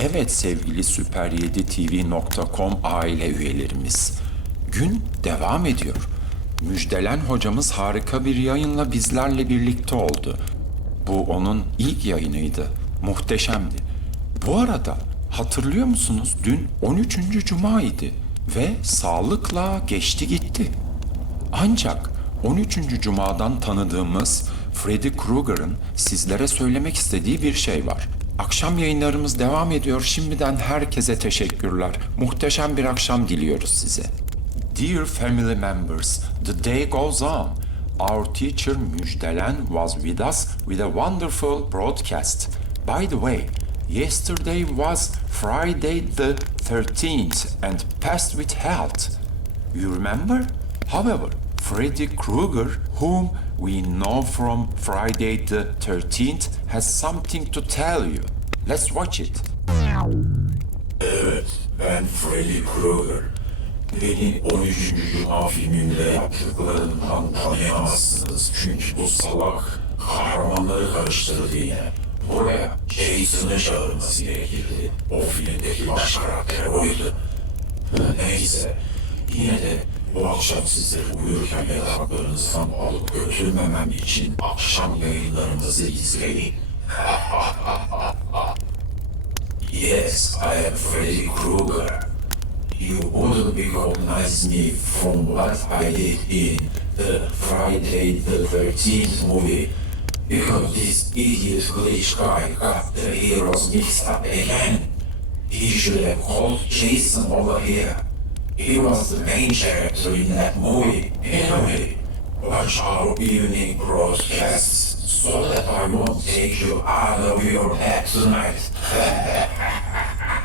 Evet sevgili süper7tv.com aile üyelerimiz. Gün devam ediyor. Müjdelen hocamız harika bir yayınla bizlerle birlikte oldu. Bu onun ilk yayınıydı. Muhteşemdi. Bu arada hatırlıyor musunuz dün 13. Cuma idi ve sağlıkla geçti gitti. Ancak 13. Cuma'dan tanıdığımız Freddy Krueger'ın sizlere söylemek istediği bir şey var. Akşam yayınlarımız devam ediyor. Şimdiden herkese teşekkürler. Muhteşem bir akşam diliyoruz size. Dear family members, the day goes on. Our teacher Müjdelen was with us with a wonderful broadcast. By the way, yesterday was Friday the 13th and passed with health. You remember? However, Freddy Krueger, whom we know from Friday the 13th, has something to tell you. Let's watch it. Ben Freddy Krueger. Beni 13. Cuma filminde yaptıklarından tanıyamazsınız. Çünkü bu salak kahramanları karıştırdı yine. Buraya Jason'ı çağırması gerekirdi. O filmdeki baş karakter oydu. Neyse, yine de bu akşam sizleri uyurken yataklarınızdan alıp götürmemem için akşam yayınlarımızı izleyin. Yes, I am Freddy Krueger. You wouldn't recognize me from what I did in the Friday the 13th movie because this idiot glitch guy got the heroes mixed up again. He should have called Jason over here. He was the main character in that movie. Anyway, watch our evening broadcasts so that I won't take you out of your head tonight.